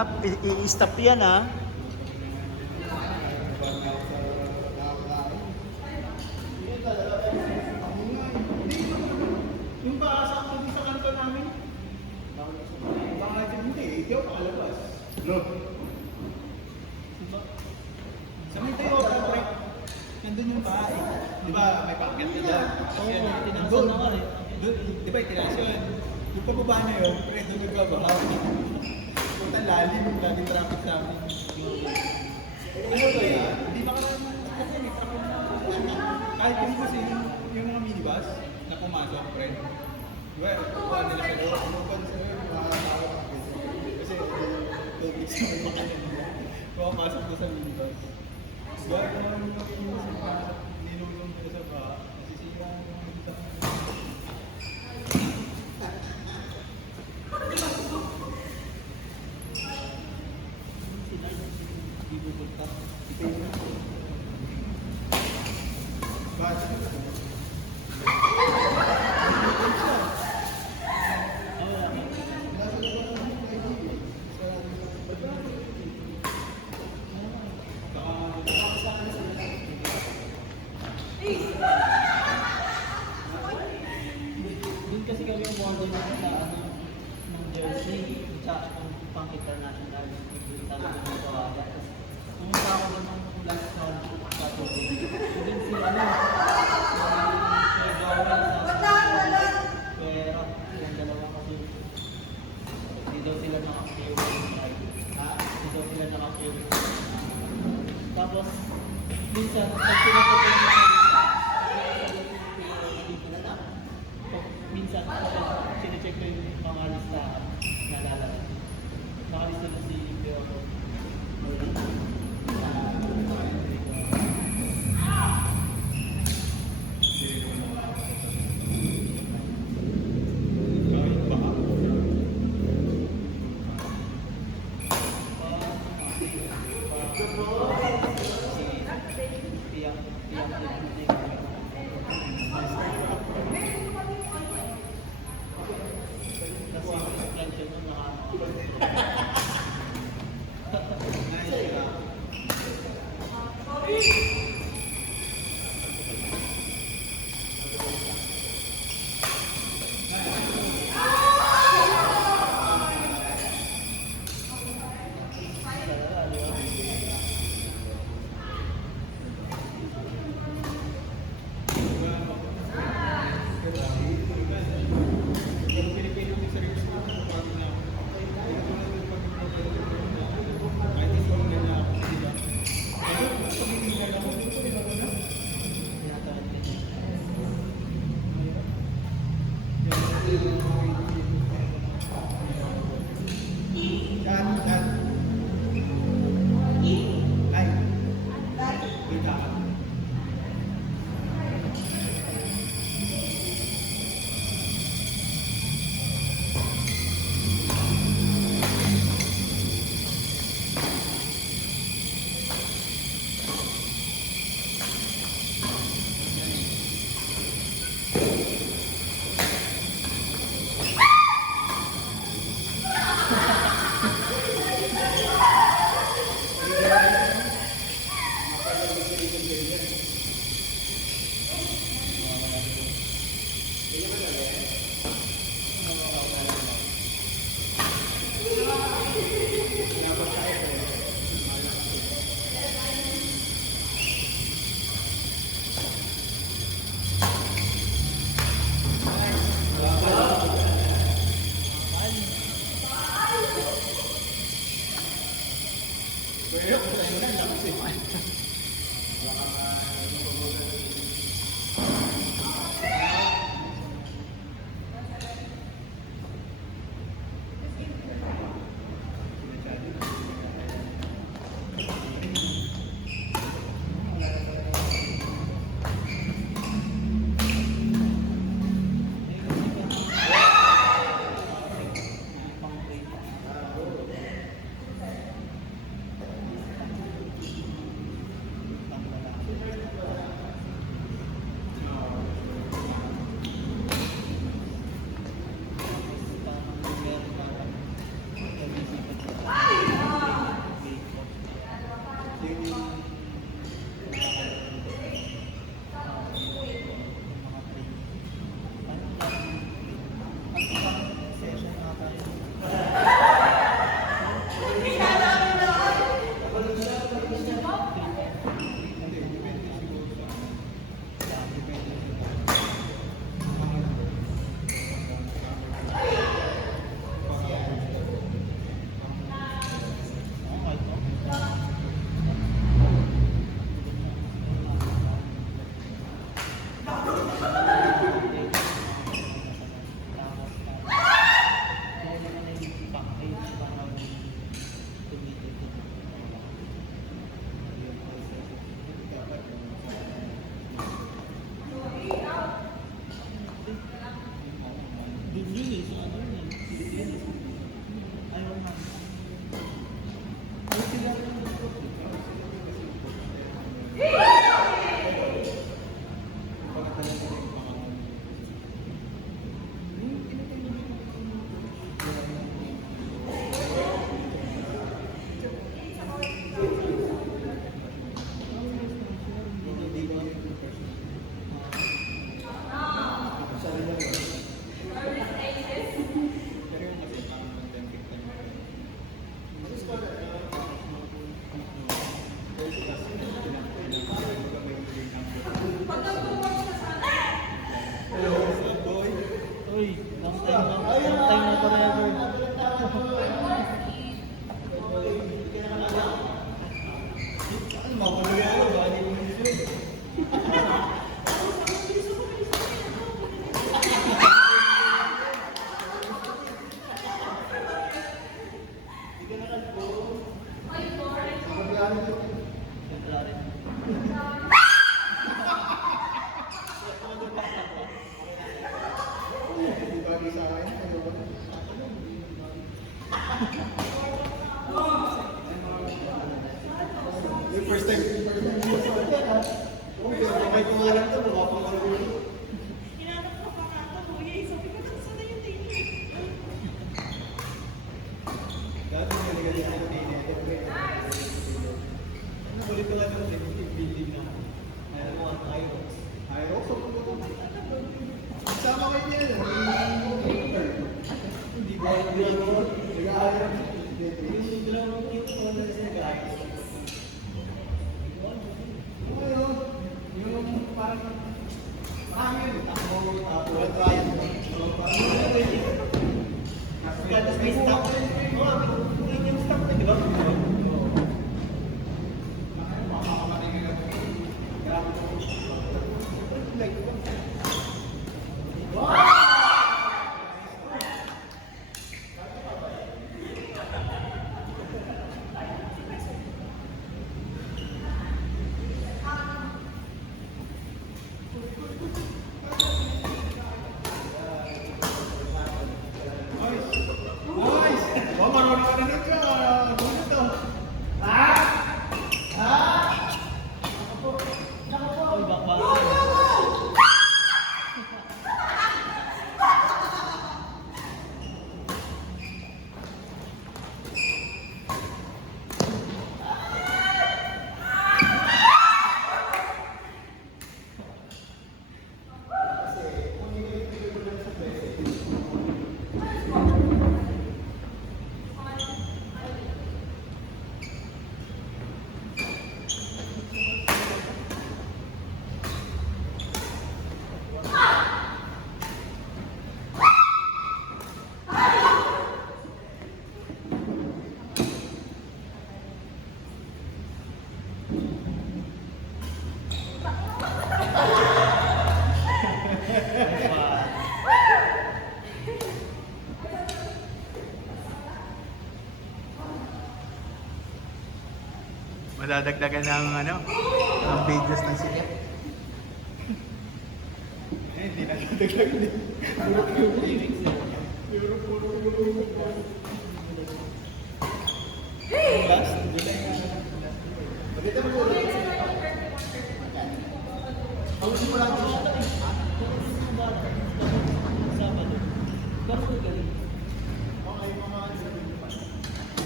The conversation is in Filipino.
I-stop yan ha. Yung paasakto din sa kanto namin. Baka hindi, ikaw pakalabas. No. Sa may tayo, pre. Nandun yung paa eh. Di ba, may packet na dyan. Oo, tinasan naman eh. Di ba, tinasan. Yung pababa na yun, pre, doon nagbabahaw. Punta lalim, yung laging traffic sa amin. Ano ba yan? Hindi ba ka naman, kasi may traffic na. Kahit yung kasi yung mga minibus na pumasok, pre. Di ba, kuha nila sa loob. Kuha sa loob, makakatawa. Kasi, tubig sa mga kanina. Pumapasok ko sa minibus. Diba, kung ano yung minibus, nilulong nila sa baha. Nasisira ang mga minibus. Doon kasi kami yung order natin sa ano, ng jersey, tsaka yung pang-international, sabi ko ng kawaga. Tapos, pumunta ako doon ng last round sa tubig. Doon si ano, si Joel sa pero silang dalawa kasi hindi daw sila naka-clear. Hindi daw sila naka-clear. Tapos, minsan, pag pinaputin mo minsan, sine-check ko yung mga listahan na lalabas. Nakalista na si Pero. Tiyak Madadagdagan ng ng videos ng sikip. Hindi na dadagdagan din. Remix yun. Puro.